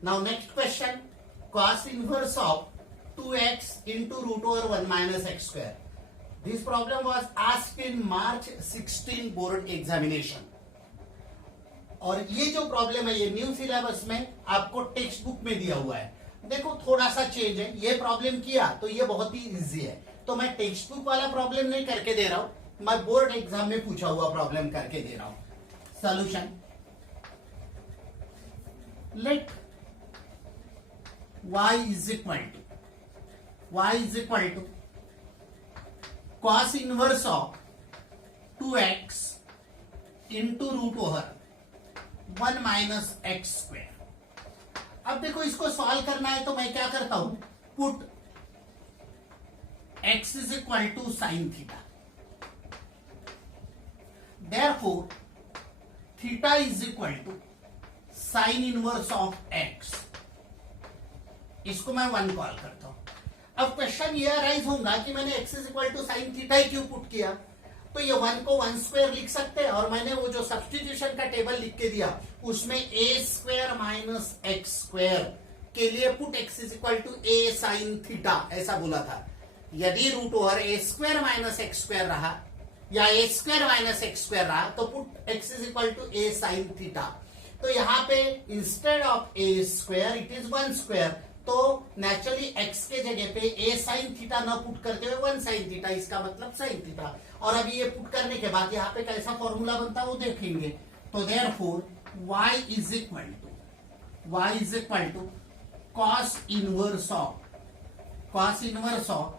Now next question, cos inverse of 2x into root over 1 minus x square. This problem was asked in March 16 board examination. और ये जो problem है ये new syllabus में आपको text book में दिया हुआ है. देखो थोड़ा सा चेंज है. ये प्रॉब्लम किया तो ये बहुत ही इजी है. तो मैं टेक्स्ट बुक वाला प्रॉब्लम नहीं करके दे रहा हूं, मैं बोर्ड एग्जाम में पूछा हुआ प्रॉब्लम करके दे रहा हूं. Solution, let y is equal to cos inverse of 2x into root over 1 minus x square. अब देखो इसको सॉल्व करना है तो मैं क्या करता हूं, put x is equal to sin theta. Therefore theta is equal to sin inverse of x. इसको मैं 1 कॉल करता हूं. अब क्वेश्चन ये अराइज होगा कि मैंने x is equal to sine theta ही क्यों पुट किया. तो ये 1 को 1 स्क्वायर लिख सकते हैं और मैंने वो जो सब्स्टिट्यूशन का टेबल लिख के दिया उसमें a square minus x square के लिए put x is equal to a sine theta ऐसा बोला था. यदि root over a square minus x square रहा या a square minus x square रहा तो put x is equal to a sine theta. तो यहाँ पे instead of a square it is 1 square. तो नेचुरली x के जगह पे a साइन थीटा न पुट करते हुए 1 साइन थीटा, इसका मतलब साइन थीटा. और अभी ये पुट करने के बाद यहाँ पे कैसा फॉर्मूला बनता है वो देखेंगे. तो therefore y is equal to cos inverse of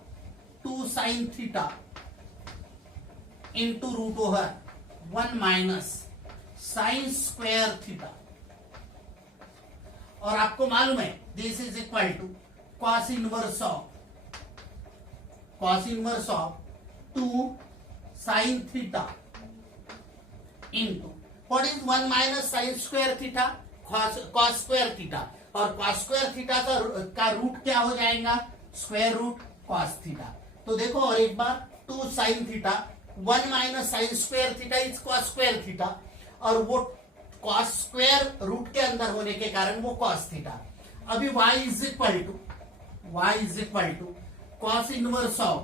2 sine theta into root over 1 minus sine square theta. और आपको मालूम है this is equal to cos inverse of 2 sine theta into what is 1 minus sine square theta, cos square theta. और cos square theta का root क्या हो जाएगा, square root cos theta. तो देखो और एक बार 2 sine theta 1 minus sine square theta is cos square theta. और वो cos स्क्वायर रूट के अंदर होने के कारण वो cos थीटा. अभी y is equal to cos inverse of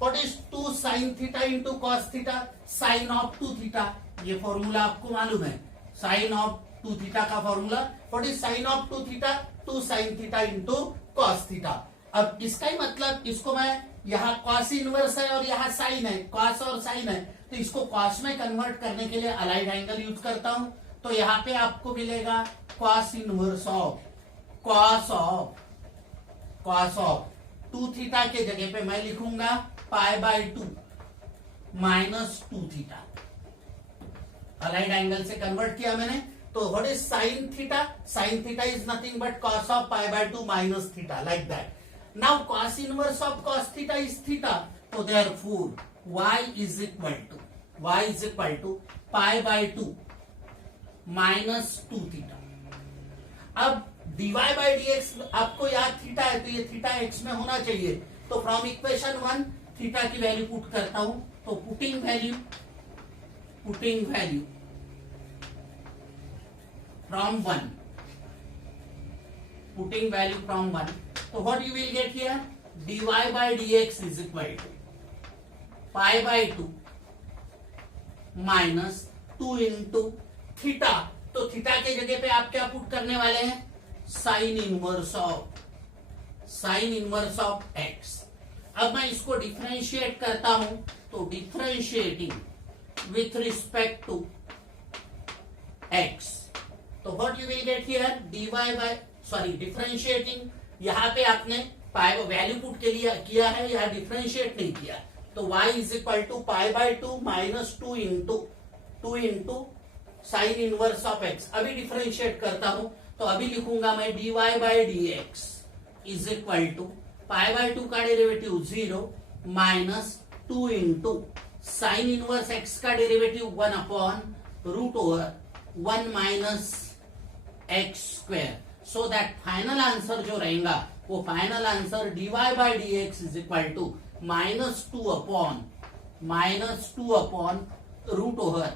what is 2 sine theta into cos theta, sine of 2 theta. ये फॉर्मूला आपको मालूम है, साइन ऑफ 2 थीटा का formula. What is sine of 2 theta, 2 sine theta into cos theta. अब इसका ही मतलब इसको मैं यहाँ cos इनवर्स है और यहाँ साइन है, cos और साइन है, तो इसको cos में कन्वर्ट करने के लिए अलाइड एंगल यूज करता हूं. तो यहाँ पे आपको मिलेगा cos इनवर्स ऑफ 2 थीटा के जगह पे मैं लिखूंगा pi by 2 minus 2 theta. Allied angle से कन्वर्ट किया मैंने. तो what is sine theta, sine theta is nothing but cos of pi by 2 minus theta, like that. Now cos inverse of cos theta is theta. तो therefore y is equal to pi by 2 minus 2 theta. अब dy by dx आपको याद theta है तो ये theta x में होना चाहिए. तो फ्रॉम इक्वेशन 1 थीटा की वैल्यू पुट करता हूं. तो पुटिंग वैल्यू फ्रॉम 1. तो what you will get here, dy by dx is equal to pi by 2 minus 2 into theta. तो थीटा के जगह पे आप क्या पुट करने वाले हैं, साइन इनवर्स ऑफ x. अब मैं इसको डिफरेंशिएट करता हूं. तो differentiating with respect to x. तो what you will get here, differentiating. यहाँ पे आपने पाई वैल्यू पुट के लिए किया है, यहाँ डिफरेंशिएट नहीं किया. तो y is equal to pi by 2 minus 2 into sine inverse of x. अभी डिफरेंशिएट करता हूं तो अभी लिखूंगा मैं dy by dx is equal to pi by 2 का derivative 0 minus 2 into sine inverse x का derivative 1 upon root over 1 minus x square. So that final answer जो रहेगा वो final answer dy by dx is equal to -2 upon root over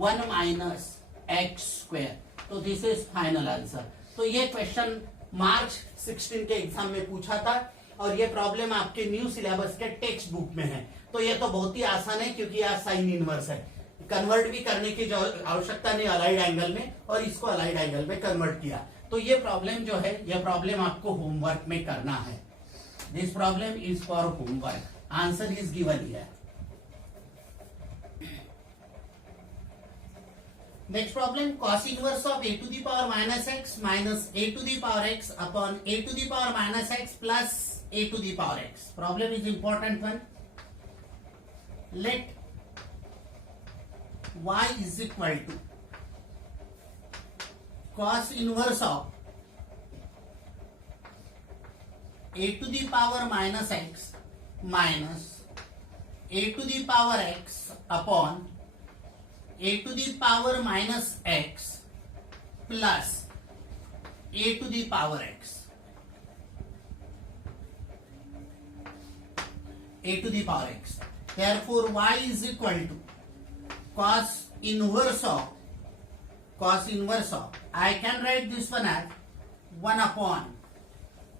1 minus x square. तो this is final answer. तो ये question मार्च 16 के exam में पूछा था और ये प्रॉब्लम आपके न्यू सिलेबस के टेक्स्ट बुक में है। तो ये तो बहुत ही आसान है क्योंकि यहाँ साइन इनवर्स है, कन्वर्ट भी करने की जो आवश्यकता नहीं अलाइड एंगल में, और इसको अलाइड एंगल में कन्वर्ट किया। तो ये प्रॉब्लम जो है, ये प्रॉब्लम आपको होमवर्क में करना है। This problem is for homework, answer is given here. Next problem, cos inverse of a to the power minus x minus a to the power x upon a to the power minus x plus a to the power x. Problem is important one. Let y is equal to cos inverse of a to the power minus x minus a to the power x upon a to the power minus x plus a to the power x. A to the power x. Therefore, y is equal to cos inverse of, I can write this one as 1 upon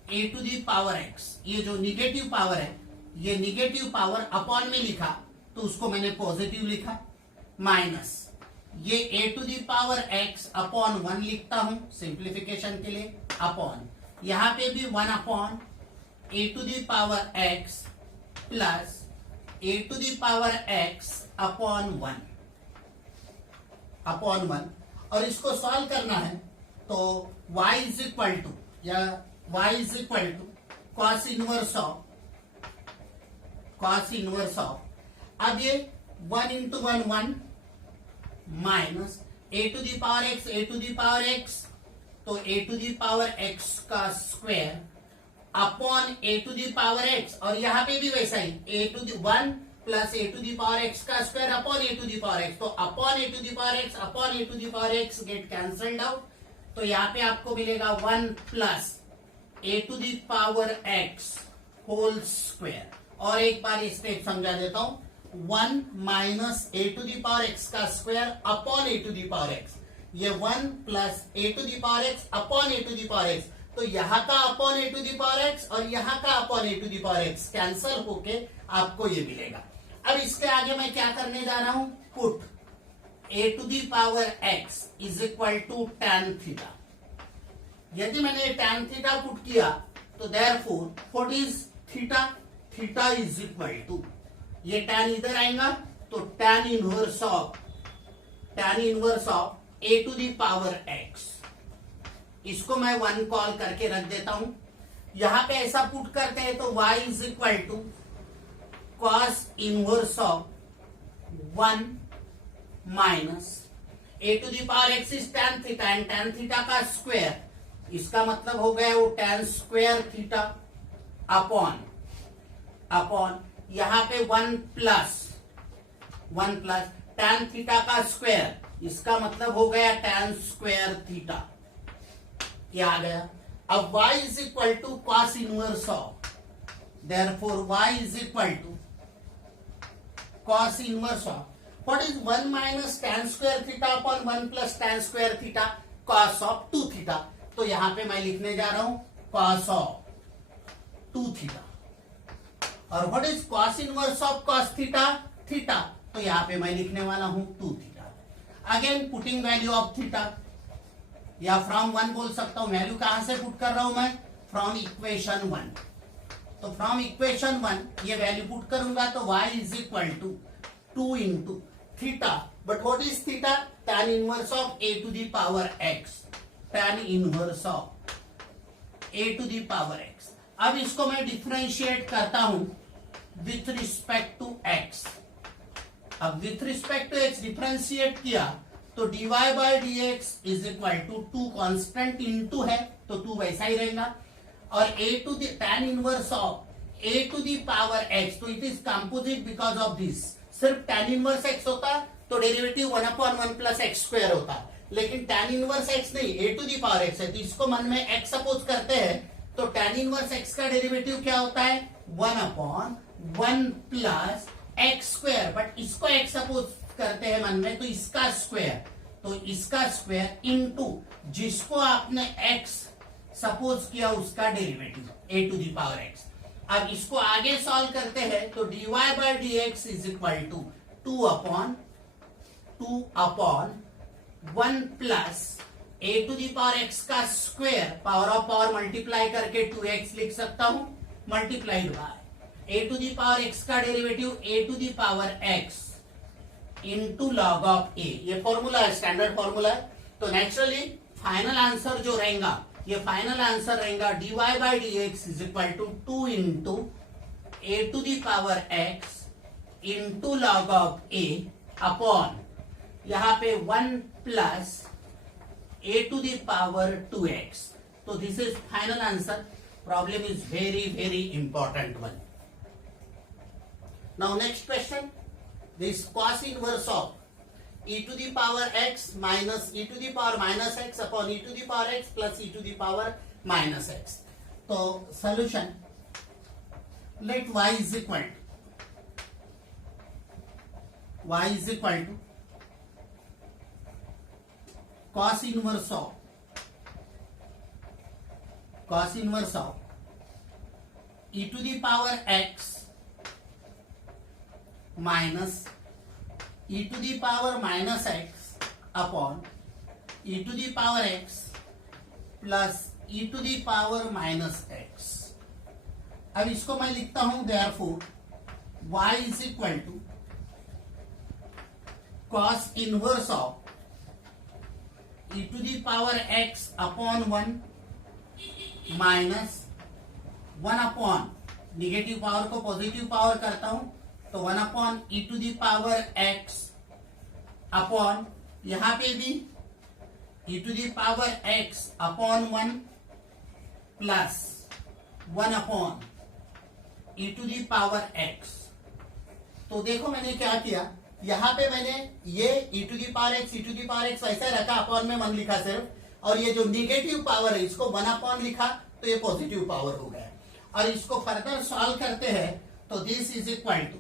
a to the power x. ये जो negative power है, ये negative power upon में लिखा तो उसको मैंने positive लिखा, माइनस ये a to the power x upon 1 लिखता हूं सिंप्लीफिकेशन के लिए, अपॉन यहां पे भी 1 upon a to the power x plus a to the power x upon 1 और इसको सॉल्व करना है तो y इज इक्वल टू, या y is equal to cos inverse of, अब ये 1 into 1 1 minus a to the power x, तो a to the power x का square upon a to the power x, और यहां पे भी वैसा ही a to the 1 plus a to the power x का square upon a to the power x, तो upon a to the power x upon a to the power x get cancelled out, तो यहाँ पे आपको मिलेगा 1 plus a to the power x whole square. और एक बार स्टेप समझा देता हूं, 1 minus a to the power x का square upon a to the power x, ये 1 plus a to the power x upon a to the power x, तो यहाँ का upon a to the power x और यहाँ का upon a to the power x cancel होके आपको ये मिलेगा। अब इसके आगे मैं क्या करने जा रहा हूं, put a to the power x is equal to tan theta. यदि मैंने tan थीटा पुट किया तो therefore what is theta, theta is equal to, ये tan इधर आएगा तो tan inverse of a to the power x, इसको मैं 1 कॉल करके रख देता हूं। यहां पे ऐसा पुट करते हैं तो y is equal to cos inverse of 1 minus a to the power x is tan theta and tan theta का स्क्वायर, इसका मतलब हो गया वो tan स्क्वायर थीटा अपॉन यहां पे 1 प्लस tan थीटा का स्क्वायर, इसका मतलब हो गया tan स्क्वायर थीटा, ये आ गया। अब y is equal to cos inverse of, therefore y is equal to cos inverse of, what is 1 minus tan square theta upon 1 plus tan square theta cos of 2 theta, तो यहां पे मैं लिखने जा रहा हूं कॉस ऑफ 2 थीटा। और what is cos inverse of cos theta, तो यहां पे मैं लिखने वाला हूं 2 theta. Again putting value of theta, या फ्रॉम 1 बोल सकता हूं, वैल्यू कहां से पुट कर रहा हूं मैं, फ्रॉम इक्वेशन 1, तो फ्रॉम इक्वेशन 1 ये वैल्यू पुट करूंगा तो y is equal to 2 into theta, but what is theta, tan inverse of a to the power x, tan inverse of a to the power x। अब इसको मैं differentiate करता हूं with respect to x। अब with respect to x differentiate किया तो dy by dx is equal to 2 constant into है तो 2 वैसा ही रहेगा, और a to the tan inverse of a to the power x, तो it is composite because of this, सिर्फ tan इनवर्स x होता तो derivative 1 upon 1 plus x square होता, लेकिन tan इनवर्स x नहीं, a to the power x है, तो इसको मन में x सपोज करते हैं तो tan इनवर्स x का डेरिवेटिव क्या होता है, 1 upon 1 plus x square, but इसको x सपोज करते हैं मन में तो इसका स्क्वायर, तो इसका स्क्वायर इनटू जिसको आपने x सपोज किया उसका derivative a to the power x। अब इसको आगे सॉल्व करते हैं तो dy by d x is equal to 2 upon 1 plus a to the power x का square, power of power multiply करके 2x लिख सकता हूं, multiplied by a to the power x का derivative a to the power x into log of a। ये formula है, standard formula है। तो नेचुरली फाइनल आंसर जो रहेगा, ये फाइनल आंसर रहेगा dy by d x is equal to 2 into a to the power x into log of a upon यहां पे 1 plus a to the power 2x। तो this is final answer. Problem is very very important one. Now next question, this cos inverse of e to the power x minus e to the power minus x upon e to the power x plus e to the power minus x। तो solution, let y is equal to cos inverse of e to the power x minus e to the power minus x upon e to the power x plus e to the power minus x। अब इसको मैं लिखता हूं therefore y is equal to cos inverse of e to the power x upon 1 minus 1 upon negative power को positive power करता हूं तो 1 upon e to the power x upon यहां पे भी e to the power x upon 1 plus 1 upon e to the power x। तो देखो मैंने क्या किया, यहां पे मैंने ये e to the power x वैसे रखा, अपॉन में 1 लिखा सिर्फ, और ये जो निगेटिव पावर है इसको 1 अपॉन लिखा तो ये पॉजिटिव पावर हो गया। और इसको फर्दर सॉल्व करते हैं तो this is equal to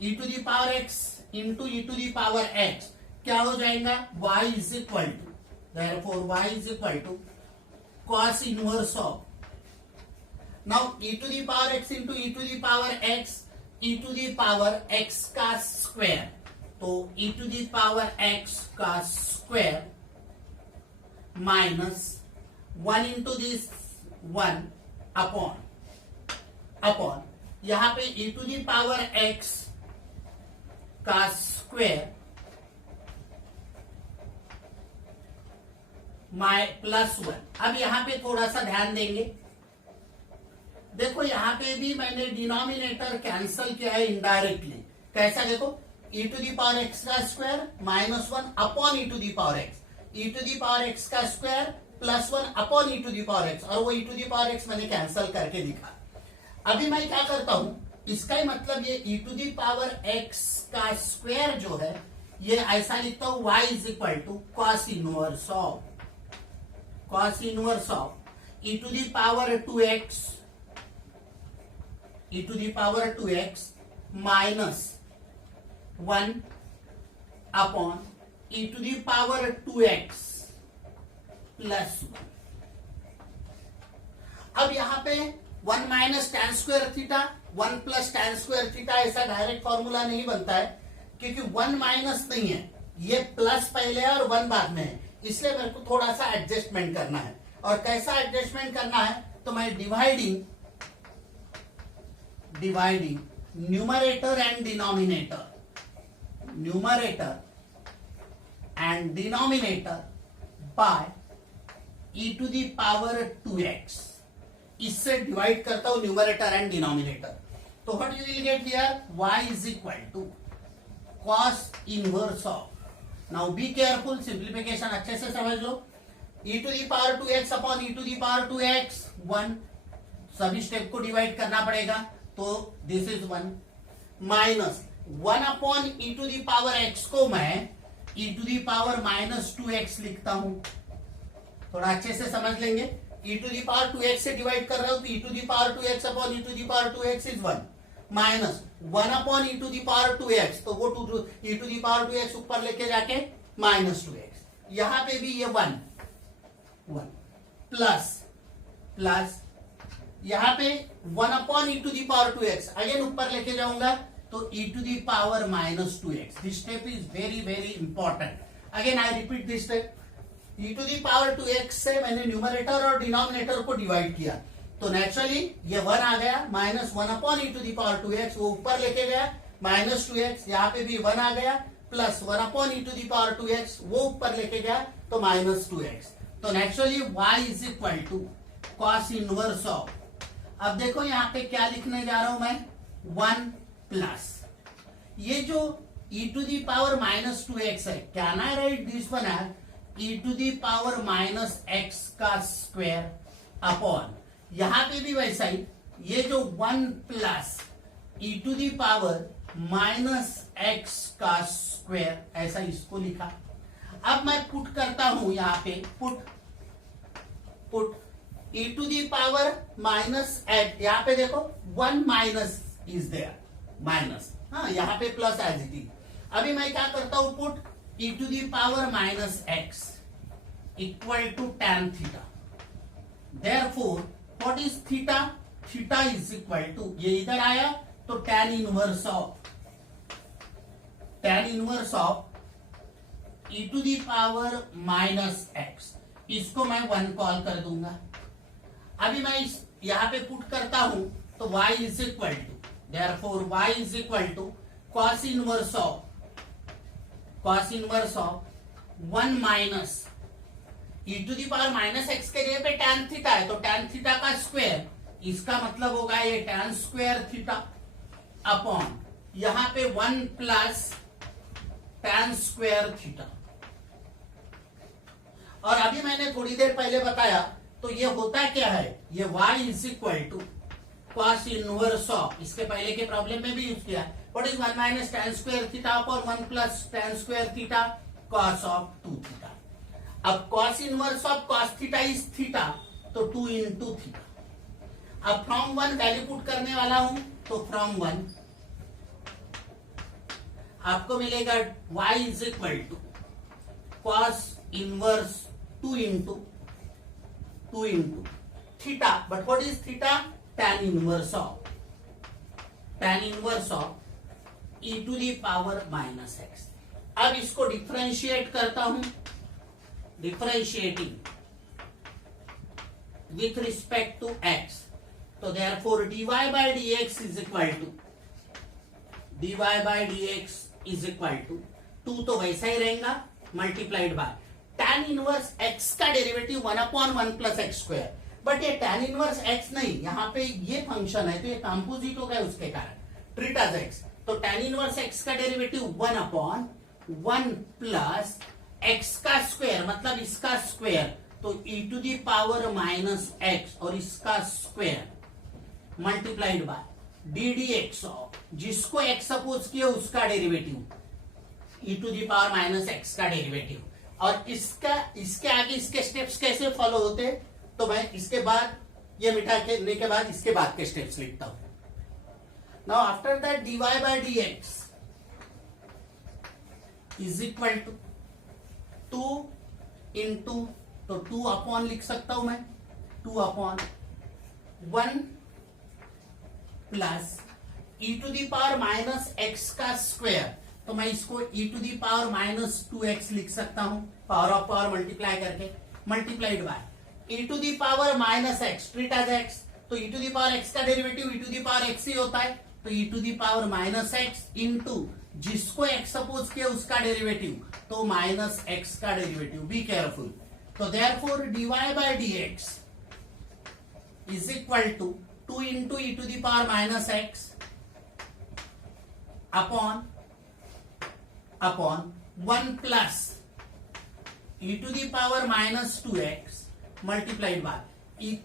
e to the power x into e to the power x क्या हो जाएगा, y is equal to, therefore y is equal to cos inverse of, now e to the power x into e to the power x, e to the power x का square, तो e to the power x का square minus 1 into this 1 upon यहां पे e to the power x का square plus 1। अब यहां पे थोड़ा सा ध्यान देंगे, देखो यहां पे भी मैंने डिनोमिनेटर कैंसल किया है इनडायरेक्टली। कैसा, देखो e to the power x का square minus 1 upon e to the power x, e to the power x का square plus 1 upon e to the power x, और वो e to the power x मैंने cancel करके दिखा। अभी मैं क्या करता हूं, इसका ही मतलब ये e to the power x का स्क्वायर जो है ये ऐसा लिखता हूं y is equal to cos inverse of e to the power 2x minus 1 upon e to the power 2x plus 1। अब यहां पे 1 minus tan square theta 1 plus tan square theta ऐसा डायरेक्ट फॉर्मूला नहीं बनता है, क्योंकि 1 माइनस नहीं है, ये प्लस पहले है और 1 बाद में है, इसलिए मेरे को थोड़ा सा एडजस्टमेंट करना है। और कैसा एडजस्टमेंट करना है, तो मैं dividing numerator and denominator by e to the power 2x, इससे डिवाइड करता हूं न्यूमरेटर एंड डिनोमिनेटर। तो what you will get here, y is equal to cos inverse of, now be careful, simplification अच्छे से समझ लो, e to the power 2x upon e to the power 2x 1, सभी step को divide करना पड़ेगा, तो this is 1 minus 1 upon e to the power x को मैं e to the power minus 2x लिखता हूं, थोड़ा अच्छे से समझ लेंगे। e to the power 2x से डिवाइड कर रहा हूं तो e to the power 2x upon e to the power 2x is 1 minus 1 upon e to the power 2x, तो वो e to the power 2x ऊपर लेके जाके माइनस 2x, यहां पे भी ये 1, 1 प्लस यहां पे 1 upon e to the power 2x again ऊपर लेके जाऊंगा तो e to the power minus 2x. This step is very very important. Again I repeat this step. e to the power 2x से मैंने न्यूमरेटर और denominator को divide किया तो नेचुरली ये 1 आ गया minus 1 upon e to the power 2x वो ऊपर लेके गया माइनस 2x. यहाँ पे भी 1 आ गया plus 1 upon e to the power 2x वो ऊपर लेके गया तो माइनस 2x. तो naturally y is equal to cos inverse of. अब देखो यहाँ पे क्या लिखने जा रहा हूं मैं 1 प्लस ये जो e to the power minus 2x है can I write this one as e to the power minus x का स्क्वायर अपॉन यहां पे भी वैसा ही ये जो 1 plus e to the power minus x का स्क्वायर ऐसा इसको लिखा. अब मैं पुट करता हूं यहां पे put e to the power minus x यहां पे देखो 1 माइनस इज देयर माइनस हाँ यहाँ पे प्लस एज इट इज. अभी मैं क्या करता हूं put e to the power minus x equal to tan theta. Therefore what is theta? Theta is equal to ये इधर आया तो tan inverse of e to the power minus x इसको मैं 1 कॉल कर दूंगा. अभी मैं इस यहां पे पुट करता हूं तो y is equal to therefore y is equal to cos inverse of 1 minus e to the power minus x के जगह पे tan थीटा है तो tan थीटा का स्क्वायर इसका मतलब होगा ये tan स्क्वायर थीटा अपॉन यहां पे 1 प्लस tan स्क्वायर थीटा. और अभी मैंने थोड़ी देर पहले बताया तो ये होता क्या है ये y is equal to cos inverse of इसके पहले के प्रॉब्लम में भी यूज किया what is 1 minus tan square theta upon 1 plus tan square theta cos of 2 theta. अब cos inverse of cos theta is theta तो 2 इंटू थीटा. अब from 1 value put करने वाला हूं तो फ्रॉम 1 आपको मिलेगा y is equal to cos inverse 2 into theta. But what is theta? tan inverse of e to the power minus x. अब इसको डिफरेंशिएट करता हूं differentiating with respect to x तो therefore dy by dx is equal to 2 तो वैसा ही रहेगा multiplied by tan inverse x का derivative 1 upon 1 plus x square. But ये tan इनवर्स x नहीं यहाँ पे ये फंक्शन है तो ये कंपोजिट हो गया उसके कारण ट्रीट एज x. तो tan इनवर्स x का डेरिवेटिव 1 अपॉन 1 प्लस x का स्क्वायर मतलब इसका स्क्वायर तो e to the power minus x और इसका square multiplied by d d x of जिसको x सपोज किया उसका derivative e to the power minus x का डेरिवेटिव. और इसके आगे इसके स्टेप्स कैसे फॉलो होते तो मैं इसके बाद ये मिटा के के बाद इसके बाद के स्टेप्स लिखता हूं. Now after that dy by dx is equal to 2 into तो 2 अपॉन लिख सकता हूं मैं 2 upon 1 plus e to the power minus x का स्क्वायर तो मैं इसको e to the power minus 2x लिख सकता हूं पावर ऑफ पावर मल्टीप्लाई करके multiplied by e to the power minus x treat as x तो e to the power x का derivative e to the power x ही होता है तो e to the power minus x into जिसको x suppose किया उसका derivative तो माइनस x का डेरिवेटिव. Be careful. तो therefore dy by dx is equal to 2 into e to the power minus x upon 1 plus e to the power minus 2x multiplied by e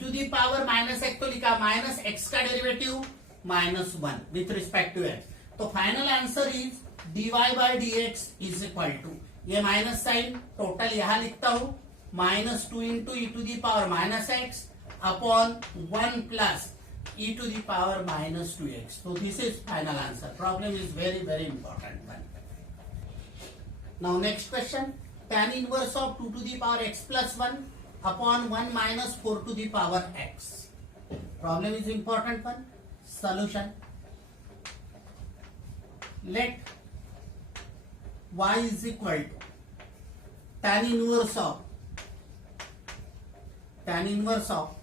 to the power minus x तो लिखा minus x का derivative minus 1 with respect to x. तो final answer is dy by dx is equal to ये minus sign total यहां लिखता हूं minus 2 into e to the power minus x upon 1 plus e to the power minus 2x. So this is final answer. Problem is very very important one. Now next question. Tan inverse of 2 to the power x plus 1 upon 1 minus 4 to the power x. Problem is important one. Solution. Let y is equal to tan inverse of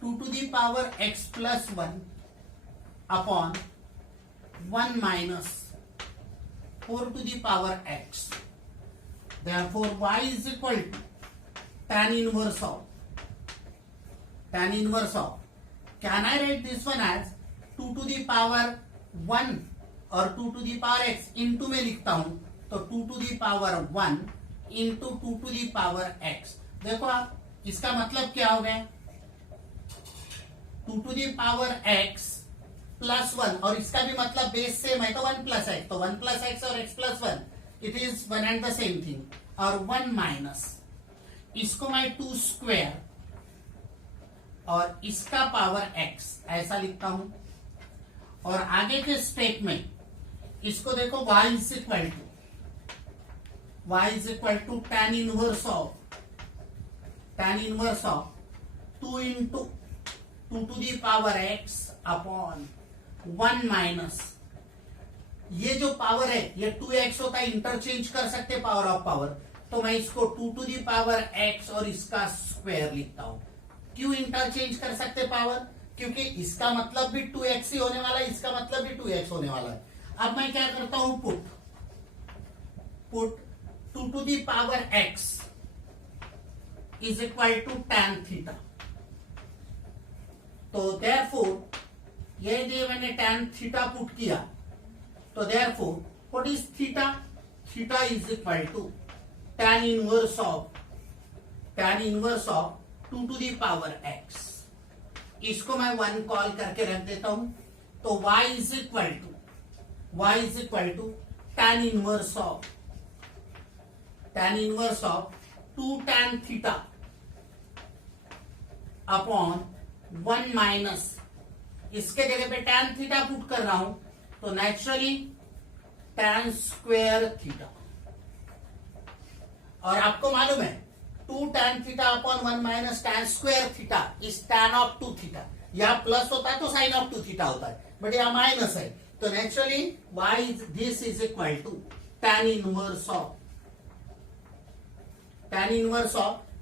2 to the power x plus 1 upon 1 minus 4 to the power x. Therefore, y is equal to tan inverse of. Can I write this one as 2 to the power 1 और 2 to the power x into में लिखता हूं तो 2 to the power 1 into 2 to the power x. देखो आप, इसका मतलब क्या हो गया? 2 to the power x plus 1, और इसका भी मतलब बेस सेम है तो 1 प्लस एक्स, तो 1 प्लस एक्स और x plus 1 it is one and the same thing. और 1 माइनस इसको मैं 2 स्क्वायर और इसका पावर x ऐसा लिखता हूं. और आगे के स्टेप में इसको देखो y is equal to tan inverse of 2 into 2 to the power x upon 1 minus, ये जो पावर है ये 2x होता है, इंटरचेंज कर सकते पावर ऑफ पावर, तो मैं इसको 2 टू दी पावर x और इसका स्क्वायर लिखता हूं. क्यों इंटरचेंज कर सकते पावर? क्योंकि इसका मतलब भी 2x ही होने वाला है, इसका मतलब भी 2x होने वाला है. अब मैं क्या करता हूं, put 2 to the power x is equal to tan theta. तो देयरफॉर ये जो मैंने tan थीटा पुट किया, तो therefore what is theta? Theta is equal to tan inverse of 2 to the power x. इसको मैं 1 कॉल करके रख देता हूं, तो y is equal to tan inverse of 2 tan theta upon 1 minus, इसके जगह पे tan थीटा पुट कर रहा हूं तो नेचुरली tan स्क्वायर थीटा. और आपको मालूम है 2 tan theta upon 1 minus tan square theta is tan of 2 theta. यहां प्लस होता है तो साइन ऑफ 2 थीटा होता है, बट यहां माइनस है, तो naturally this is equal to tan inverse of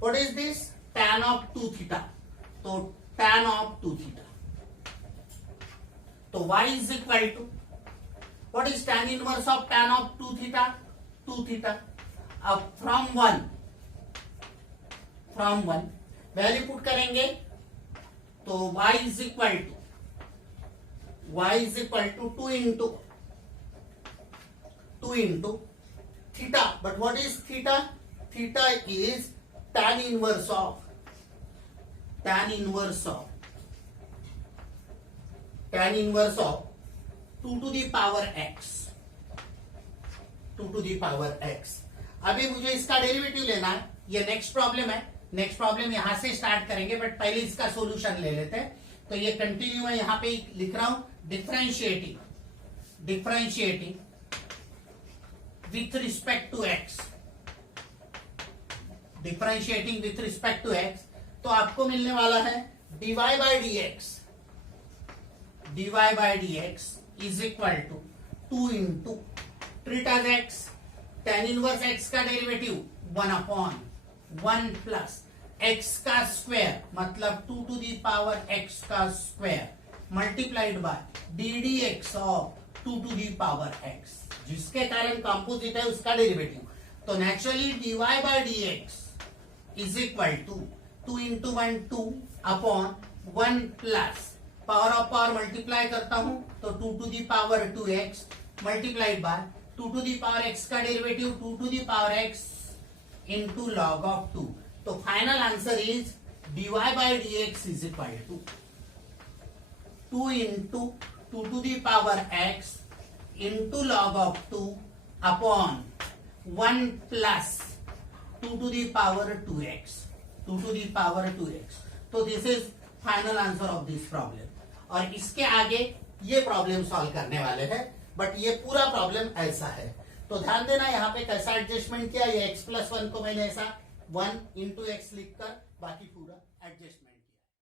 what is this? tan of 2 theta. तो tan ऑफ 2 थीटा, तो y is equal to what is tan inverse of tan of 2 theta? 2 theta. अब from 1 value put करेंगे तो y is equal to 2 into theta. But what is theta? Theta is tan inverse of 2 to the power x. अभी मुझे इसका derivative लेना है. ये next problem है. नेक्स्ट प्रॉब्लम यहां से स्टार्ट करेंगे, बट पहले इसका सॉल्यूशन ले लेते हैं. तो ये कंटिन्यू है, यहां पे लिख रहा हूं differentiating with respect to x. तो आपको मिलने वाला है dy by dx is equal to 2 into treat as x, tan inverse x का डेरिवेटिव 1 अपॉन 1 प्लस x का स्क्वायर मतलब 2 टू दी पावर x का square multiplied by ddx of 2 to the power x, जिसके कारण composite है उसका derivative. तो naturally dy by dx is equal to 2 into 1 2 upon 1 plus power of power multiply करता हूं तो 2 to the power 2x multiplied by 2 to the power x का derivative 2 to the power x into log of 2. तो final answer is dy by dx is equal to 2 into 2 to the power x into log of 2 upon 1 plus 2 to the power 2x. तो this is final answer of this problem. और इसके आगे ये problem solve करने वाले हैं, but ये पूरा प्रॉब्लम ऐसा है. तो ध्यान देना यहाँ पे कैसा एडजस्टमेंट किया. ये x+1 को मैंने ऐसा 1 इंटू एक्स लिखकर बाकी पूरा एडजस्टमेंट